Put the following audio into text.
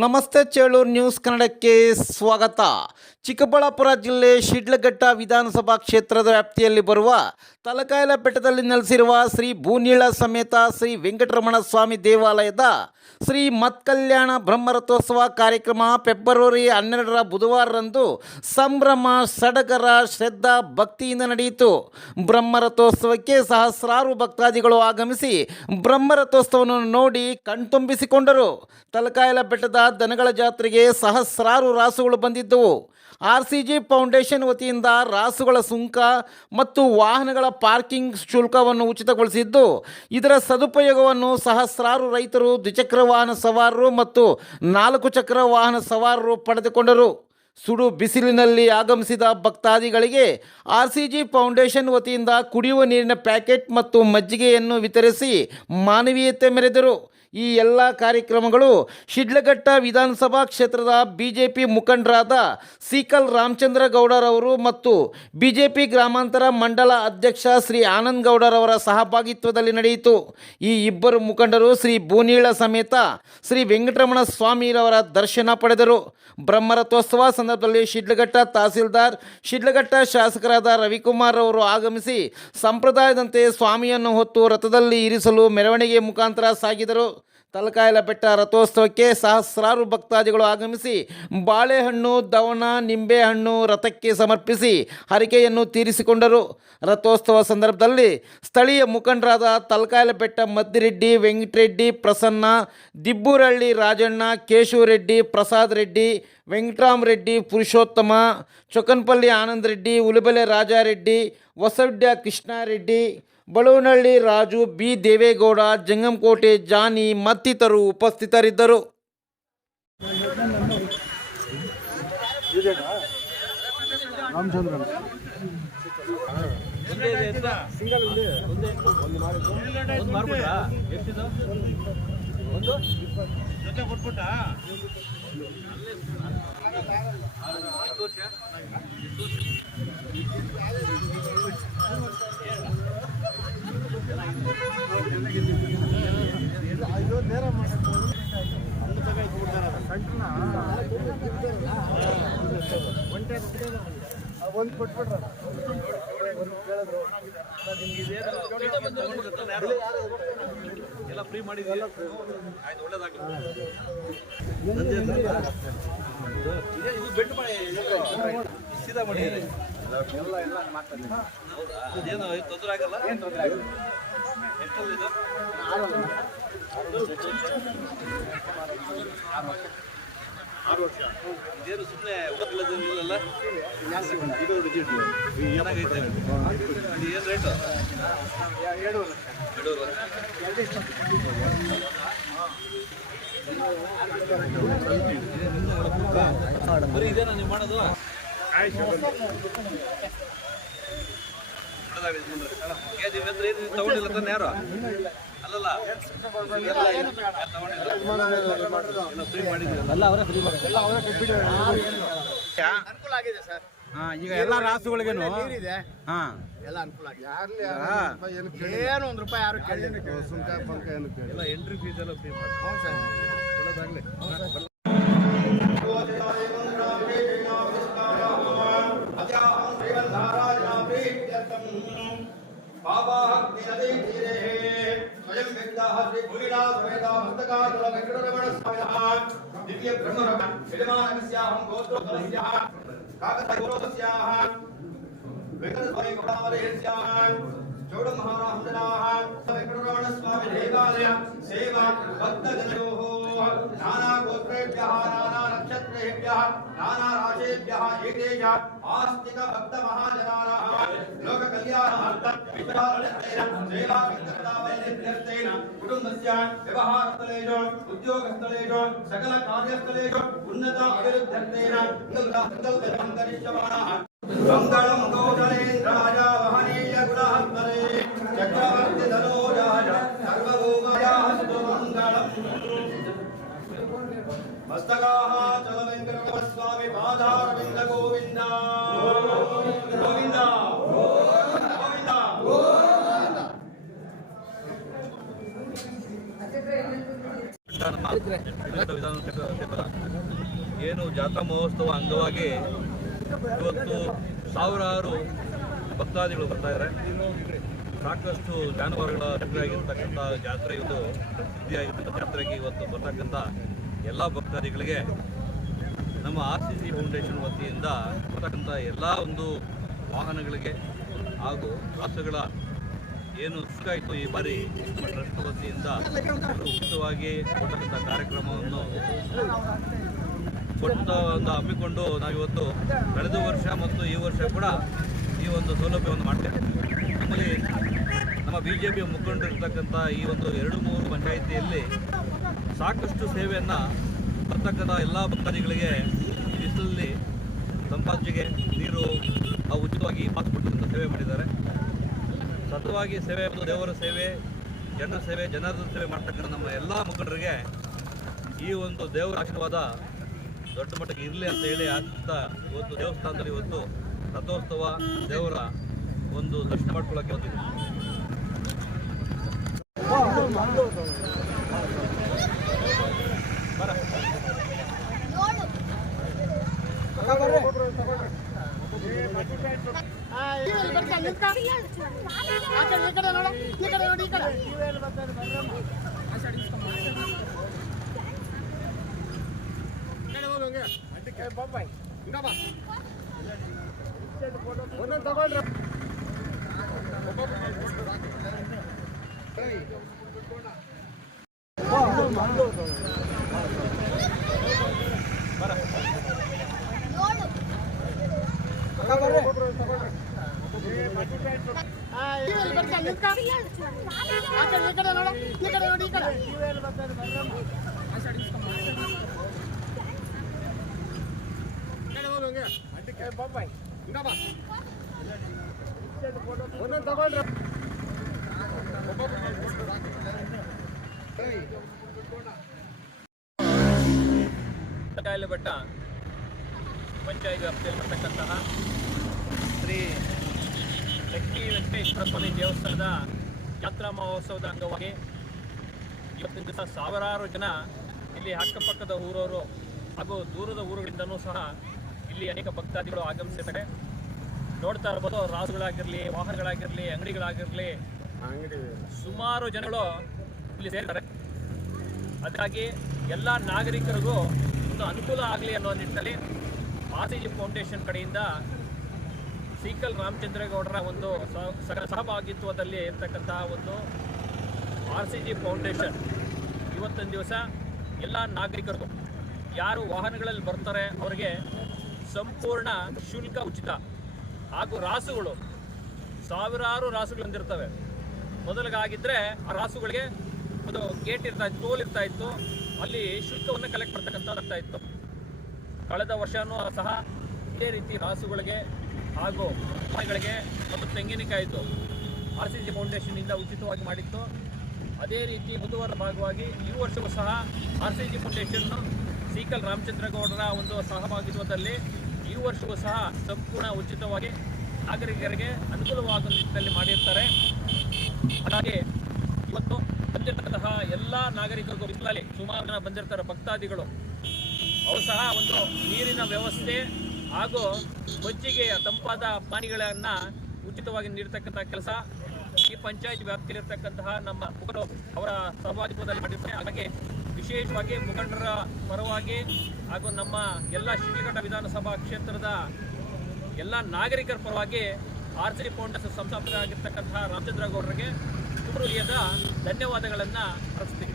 ನಮಸ್ತೆ ಚೇಳೂರು ನ್ಯೂಸ್ ಕನ್ನಡಕ್ಕೆ ಸ್ವಾಗತ. ಚಿಕ್ಕಬಳ್ಳಾಪುರ ಜಿಲ್ಲೆ ಶಿಡ್ಲಘಟ್ಟ ವಿಧಾನಸಭಾ ಕ್ಷೇತ್ರದ ವ್ಯಾಪ್ತಿಯಲ್ಲಿ ಬರುವ ತಲಕಾಯಲ ಬೆಟ್ಟದಲ್ಲಿ ನೆಲೆಸಿರುವ ಶ್ರೀ ಭೂನೀಳ ಸಮೇತ ಶ್ರೀ ವೆಂಕಟರಮಣ ಸ್ವಾಮಿ ದೇವಾಲಯದ ಶ್ರೀ ಮತ್ಕಲ್ಯಾಣ ಬ್ರಹ್ಮರಥೋತ್ಸವ ಕಾರ್ಯಕ್ರಮ ಫೆಬ್ರವರಿ 12ರ ಬುಧವಾರರಂದು ಸಂಭ್ರಮ ಸಡಗರ ಶ್ರದ್ಧಾ ಭಕ್ತಿಯಿಂದ ನಡೆಯಿತು. ಬ್ರಹ್ಮರಥೋತ್ಸವಕ್ಕೆ ಸಹಸ್ರಾರು ಭಕ್ತಾದಿಗಳು ಆಗಮಿಸಿ ಬ್ರಹ್ಮರಥೋತ್ಸವವನ್ನು ನೋಡಿ ಕಣ್ತುಂಬಿಸಿಕೊಂಡರು. ತಲಕಾಯಲ ಬೆಟ್ಟದ ದನಗಳ ಜಾತ್ರೆಗೆ ಸಹಸ್ರಾರು ರಾಸುಗಳು ಬಂದಿದ್ದವು. RCG ಫೌಂಡೇಶನ್ ವತಿಯಿಂದ ರಾಸುಗಳ ಸುಂಕ ಮತ್ತು ವಾಹನಗಳ ಪಾರ್ಕಿಂಗ್ ಶುಲ್ಕವನ್ನು ಉಚಿತಗೊಳಿಸಿದ್ದು, ಇದರ ಸದುಪಯೋಗವನ್ನು ಸಹಸ್ರಾರು ರೈತರು, ದ್ವಿಚಕ್ರ ವಾಹನ ಸವಾರರು ಮತ್ತು 4 ಚಕ್ರ ವಾಹನ ಸವಾರರು ಪಡೆದುಕೊಂಡರು. ಸುಡು ಬಿಸಿಲಿನಲ್ಲಿ ಆಗಮಿಸಿದ ಭಕ್ತಾದಿಗಳಿಗೆ RCG ಫೌಂಡೇಶನ್ ವತಿಯಿಂದ ಕುಡಿಯುವ ನೀರಿನ ಪ್ಯಾಕೆಟ್ ಮತ್ತು ಮಜ್ಜಿಗೆಯನ್ನು ವಿತರಿಸಿ ಮಾನವೀಯತೆ ಮೆರೆದರು. ಈ ಎಲ್ಲ ಕಾರ್ಯಕ್ರಮಗಳು ಶಿಡ್ಲಘಟ್ಟ ವಿಧಾನಸಭಾ ಕ್ಷೇತ್ರದ ಬಿಜೆಪಿ ಮುಖಂಡರಾದ ಸೀಕಲ್ ರಾಮಚಂದ್ರ ಗೌಡರವರು ಮತ್ತು ಬಿಜೆಪಿ ಗ್ರಾಮಾಂತರ ಮಂಡಲ ಅಧ್ಯಕ್ಷ ಶ್ರೀ ಆನಂದ್ ಗೌಡರವರ ಸಹಭಾಗಿತ್ವದಲ್ಲಿ ನಡೆಯಿತು. ಈ ಇಬ್ಬರು ಮುಖಂಡರು ಶ್ರೀ ಭೂನೀಳ ಸಮೇತ ಶ್ರೀ ವೆಂಕಟರಮಣ ಸ್ವಾಮಿರವರ ದರ್ಶನ ಪಡೆದರು. ಬ್ರಹ್ಮರಥೋತ್ಸವ ಸಂದರ್ಭದಲ್ಲಿ ಶಿಡ್ಲಘಟ್ಟ ತಹಸೀಲ್ದಾರ್, ಶಿಡ್ಲಘಟ್ಟ ಶಾಸಕರಾದ ರವಿಕುಮಾರ್ ಅವರು ಆಗಮಿಸಿ ಸಂಪ್ರದಾಯದಂತೆ ಸ್ವಾಮಿಯನ್ನು ಹೊತ್ತು ರಥದಲ್ಲಿ ಇರಿಸಲು ಮೆರವಣಿಗೆ ಮುಖಾಂತರ ಸಾಗಿದರು. ತಲಕಾಯಲ ಬೆಟ್ಟ ರಥೋತ್ಸವಕ್ಕೆ ಸಹಸ್ರಾರು ಭಕ್ತಾದಿಗಳು ಆಗಮಿಸಿ ಬಾಳೆಹಣ್ಣು, ದವನ, ನಿಂಬೆಹಣ್ಣು ರಥಕ್ಕೆ ಸಮರ್ಪಿಸಿ ಹರಕೆಯನ್ನು ತೀರಿಸಿಕೊಂಡರು. ರಥೋತ್ಸವ ಸಂದರ್ಭದಲ್ಲಿ ಸ್ಥಳೀಯ ಮುಖಂಡರಾದ ತಲಕಾಯಲ ಬೆಟ್ಟ ಮದ್ದಿರೆಡ್ಡಿ, ವೆಂಕಟರೆಡ್ಡಿ, ಪ್ರಸನ್ನ, ದಿಬ್ಬೂರಹಳ್ಳಿ ರಾಜಣ್ಣ, ಕೇಶವರೆಡ್ಡಿ, ಪ್ರಸಾದ್ ರೆಡ್ಡಿ, ವೆಂಕಟರಾಮರೆಡ್ಡಿ, ಪುರುಷೋತ್ತಮ, ಚೊಕ್ಕನಪಲ್ಲಿ ಆನಂದ್ ರೆಡ್ಡಿ, ಉಲಿಬೆಲೆ ರಾಜಾರೆಡ್ಡಿ, ಹೊಸಡ್ಯ ಕೃಷ್ಣಾರೆಡ್ಡಿ, ಬಳುವನಹಳ್ಳಿ ರಾಜು, ಬಿ ದೇವೇಗೌಡ, ಜಂಗಮಕೋಟೆ ಜಾನಿ ಮತ್ತಿತರರು ಉಪಸ್ಥಿತರಿದ್ದರು. ಎಲ್ಲ ಫ್ರೀ ಮಾಡಿದ್ದೀವಿ. ಆಯ್ತು, ಒಳ್ಳೇದಾಗಲಿ. ಇದು ಬೆಟ್ಟು ಮಾಡಿ ಸೀದಾ ಮಾಡಿ ಅದೇನು ತೊಂದರೆ ಆಗಲ್ಲ. ಎಷ್ಟಲ್ಲಿ ಇದು 6 ವರ್ಷ. ಇದೇನು ಸುಮ್ಮನೆ ಇಲ್ಲಲ್ಲ, ಇದು ರಿಜಿಟ್ ಏನಾಗೈತೆ. ಏನು ರೇಟು? 7 ಬರೀ ಇದೇನಾ ನೀವು ಮಾಡೋದು? ತಗೊಂಡಿಲ್ಲ ತಾನೆ ಯಾರು? ಅಲ್ಲಲ್ಲ, ಅನುಕೂಲ ಆಗಿದೆ ಸರ್. ಈಗ ಎಲ್ಲ ರಾಸುಗಳಿಗೇನು ಎಲ್ಲ ಅನುಕೂಲ ಆಗಿದೆ. ಏನು 1 ರೂಪಾಯಿ ಯಾರು ಕೇಳಿಲ್ಲ. ಸುಂಕ ಪಂಕ ಏನು ಕೇಳಿಲ್ಲ. ಎಂಟ್ರಿ ಫೀಸ್ ಎಲ್ಲ ಫ್ರೀ ಮಾಡಿ. ಹೌದು ಸರ್, ಒಳ್ಳೇದಾಗಲಿ. दिव्य ब्रह्मरमण विद्यमानस्याहं गोत्रोत्तरस्याः काकतायोरस्याः वेंकटस्वामी कोटावरेस्याः चौडमहाराहंजनाः वेंकटरमण स्वामी देवालय सेवा भक्तजनयोः नाना गोत्रेभ्यः, नाना नक्षत्रेभ्यः, नाना राशेभ्यः एतेषः आस्तिक भक्त महाजनानाः लोक कल्याणार्थं विचारणेन सेवा व्यक्ततावैर्यर्थेन कुटुंबस्य व्यवहारस्थलेषु, उद्योगस्थलेषु, सकल कार्यस्थलेषु उन्नत अभिवृद्ध्यर्थेन संकल्पं करिष्यमाणः. मंगलं कौशलेन्द्राय वहनीय गुणहत्तरे चक्रवर्ति धनोजाय सर्वभौमायाः सुमङ्गलम्. मस्तकाः चल वेंकटरमण स्वामी पादारविंद गोविंद गोविंद गोविंद. ಶಿಡ್ಲಘಟ್ಟ ವಿಧಾನಸಭಾ ಕ್ಷೇತ್ರದ ಏನು ಜಾತ್ರಾ ಮಹೋತ್ಸವ ಅಂಗವಾಗಿ ಇವತ್ತು ಸಾವಿರಾರು ಭಕ್ತಾದಿಗಳು ಬರ್ತಾ ಇದ್ದಾರೆ. ಸಾಕಷ್ಟು ಜಾನುವಾರುಗಳ ಜಾತ್ರೆಯಾಗಿರ್ತಕ್ಕಂಥ ಜಾತ್ರೆ ಇದು ಸಿದ್ಧಿಯಾಗಿರ್ತಕ್ಕಂಥ ಜಾತ್ರೆಗೆ ಇವತ್ತು ಬರ್ತಕ್ಕಂಥ ಎಲ್ಲ ಭಕ್ತಾದಿಗಳಿಗೆ ನಮ್ಮ RCC ಫೌಂಡೇಶನ್ ವತಿಯಿಂದ ಬರ್ತಕ್ಕಂಥ ಎಲ್ಲ ಒಂದು ವಾಹನಗಳಿಗೆ ಹಾಗೂ ರಾಷ್ಟ್ರಗಳ ಏನು ಸುಖಾಯಿತು ಈ ಬಾರಿ ನಮ್ಮ ಟ್ರಸ್ಟ್ ವತಿಯಿಂದ ಉಚಿತವಾಗಿ ಕೊಟ್ಟಂಥ ಕಾರ್ಯಕ್ರಮವನ್ನು ಹಮ್ಮಿಕೊಂಡು ನಾವಿವತ್ತು ಕಳೆದ ವರ್ಷ ಮತ್ತು ಈ ವರ್ಷ ಕೂಡ ಈ ಒಂದು ಸೌಲಭ್ಯವನ್ನು ಮಾಡ್ತೇವೆ. ನಮ್ಮಲ್ಲಿ ನಮ್ಮ BJP ಮುಖಂಡರು ಇರ್ತಕ್ಕಂಥ ಈ ಒಂದು 2-3 ಪಂಚಾಯಿತಿಯಲ್ಲಿ ಸಾಕಷ್ಟು ಸೇವೆಯನ್ನು ಬರ್ತಕ್ಕಂಥ ಎಲ್ಲ ಭಕ್ತಾದಿಗಳಿಗೆ ಬಿಸಿಲಲ್ಲಿ ಸಂಪಾದನೆಗೆ ನೀರು ಉಚಿತವಾಗಿ ಪಾಸ್ ಕೊಟ್ಟಂಥ ಸೇವೆ ಮಾಡಿದ್ದಾರೆ. ಸತತವಾಗಿ ಸೇವೆ ಮತ್ತು ದೇವರ ಸೇವೆ, ಜನರ ಸೇವೆ, ಜನಾರ್ದನ ಸೇವೆ ಮಾಡ್ತಕ್ಕಂಥ ನಮ್ಮ ಎಲ್ಲ ಮುಖಂಡರಿಗೆ ಈ ಒಂದು ದೇವರ ಆಶೀರ್ವಾದ ದೊಡ್ಡ ಮಟ್ಟಕ್ಕೆ ಇರಲಿ ಅಂತ ಹೇಳಿ ಆಗ್ತಾ ಇವತ್ತು ದೇವಸ್ಥಾನದಲ್ಲಿ ಇವತ್ತು ರಥೋತ್ಸವ ದೇವರ ಒಂದು ದರ್ಶನ ಮಾಡ್ಕೊಳ್ಳೋಕ್ಕೆ ಬಂದಿದೆ. ತಲಕಾಯಲ ಬೆಟ್ಟ ಪಂಚಾಯತ್ ವ್ಯಾಪ್ತಿಯಲ್ಲಿ ಬರ್ತಕ್ಕಂತಹ ಶ್ರೀ ಲಕ್ಕಿ ವೆಂಕಟೇಶ್ವರ ಸ್ವಾಮಿ ದೇವಸ್ಥಾನದ ಜಾತ್ರಾ ಮಹೋತ್ಸವದ ಅಂಗವಾಗಿ ಇವತ್ತಿನ ದಿವಸ ಸಾವಿರಾರು ಜನ ಇಲ್ಲಿ ಅಕ್ಕಪಕ್ಕದ ಊರವರು ಹಾಗೂ ದೂರದ ಊರುಗಳಿಂದಲೂ ಸಹ ಇಲ್ಲಿ ಅನೇಕ ಭಕ್ತಾದಿಗಳು ಆಗಮಿಸಿದ್ದಾರೆ. ನೋಡ್ತಾ ಇರ್ಬೋದು, ರಾಸುಗಳಾಗಿರಲಿ, ವಾಹನಗಳಾಗಿರಲಿ, ಅಂಗಡಿಗಳಾಗಿರಲಿ, ಸುಮಾರು ಜನಗಳು ಇಲ್ಲಿ ಸೇರ್ತಾರೆ. ಅದಕ್ಕಾಗಿ ಎಲ್ಲ ನಾಗರಿಕರಿಗೂ ಒಂದು ಅನುಕೂಲ ಆಗಲಿ ಅನ್ನೋ ನಿಟ್ಟಿನಲ್ಲಿ RCC ಫೌಂಡೇಶನ್ ಕಡೆಯಿಂದ ಸೀಕಲ್ ರಾಮಚಂದ್ರೇಗೌಡರ ಒಂದು ಸಹಭಾಗಿತ್ವದಲ್ಲಿ ಇರ್ತಕ್ಕಂತಹ ಒಂದು RCC ಫೌಂಡೇಶನ್ ಇವತ್ತಿನ ದಿವಸ ಎಲ್ಲ ನಾಗರಿಕರಿಗೂ ಯಾರು ವಾಹನಗಳಲ್ಲಿ ಬರ್ತಾರೆ ಅವರಿಗೆ ಸಂಪೂರ್ಣ ಶುಲ್ಕ ಉಚಿತ ಹಾಗೂ ರಾಸುಗಳು ಸಾವಿರಾರು ರಾಸುಗಳು ಹೊಂದಿರ್ತವೆ. ಮೊದಲಿಗಾಗಿದ್ದರೆ ಆ ರಾಸುಗಳಿಗೆ ಒಂದು ಗೇಟ್ ಇರ್ತಾ ಇತ್ತು, ಟೋಲ್ ಇರ್ತಾ ಇತ್ತು, ಅಲ್ಲಿ ಶುಲ್ಕವನ್ನು ಕಲೆಕ್ಟ್ ಮಾಡ್ತಕ್ಕಂಥದ್ದಾಗ್ತಾ ಇತ್ತು. ಕಳೆದ ವರ್ಷವೂ ಸಹ ಇದೇ ರೀತಿ ರಾಸುಗಳಿಗೆ ಹಾಗೂ ಮನೆಗಳಿಗೆ ಮತ್ತು ತೆಂಗಿನಕಾಯಿತು RCC ಫೌಂಡೇಶನ್ನಿಂದ ಉಚಿತವಾಗಿ ಮಾಡಿತ್ತು. ಅದೇ ರೀತಿ ಮುಂದುವರೆದ ಭಾಗವಾಗಿ ಈ ವರ್ಷವೂ ಸಹ RCC ಫೌಂಡೇಶನ್ನು ಸೀಕಲ್ ರಾಮಚಂದ್ರೇಗೌಡರ ಒಂದು ಸಹಭಾಗಿತ್ವದಲ್ಲಿ ಈ ವರ್ಷವೂ ಸಹ ಸಂಪೂರ್ಣ ಉಚಿತವಾಗಿ ನಾಗರಿಕರಿಗೆ ಅನುಕೂಲವಾಗುವ ನಿಟ್ಟಿನಲ್ಲಿ ಮಾಡಿರ್ತಾರೆ. ಹಾಗಾಗಿ ಇವತ್ತು ಬಂದಿರತಕ್ಕಂತಹ ಎಲ್ಲ ನಾಗರಿಕರಿಗೂ ಬಿಸಿಲಲ್ಲಿ ಸುಮಾರು ಜನ ಬಂದಿರ್ತಾರೆ ಭಕ್ತಾದಿಗಳು. ಅವರು ಸಹ ಒಂದು ನೀರಿನ ವ್ಯವಸ್ಥೆ ಹಾಗೂ ಮಜ್ಜಿಗೆಯ ತಂಪಾದ ಪಾನೀಯಗಳನ್ನು ಉಚಿತವಾಗಿ ನೀಡತಕ್ಕಂಥ ಕೆಲಸ ಈ ಪಂಚಾಯತ್ ವ್ಯಾಪ್ತಿಯಲ್ಲಿರ್ತಕ್ಕಂತಹ ನಮ್ಮ ಮುಖಂಡರು ಅವರ ಸಹಭಾಗಿತ್ವದಲ್ಲಿ ಮಾಡಿರ್ತಾರೆ. ಹಾಗಾಗಿ ವಿಶೇಷವಾಗಿ ಮುಖಂಡರ ಪರವಾಗಿ ಹಾಗೂ ನಮ್ಮ ಎಲ್ಲ ಶಿಡ್ಲಘಟ್ಟ ವಿಧಾನಸಭಾ ಕ್ಷೇತ್ರದ ಎಲ್ಲ ನಾಗರಿಕರ ಪರವಾಗಿ RCC ಫೌಂಡೇಶನ್ ಸಂಸ್ಥಾಪಕರಾಗಿರ್ತಕ್ಕಂತಹ ರಾಮಚಂದ್ರೇಗೌಡರಿಗೆ ಹೃದಯದ ಧನ್ಯವಾದಗಳನ್ನು ಅರ್ಪಿಸ್ತೀವಿ.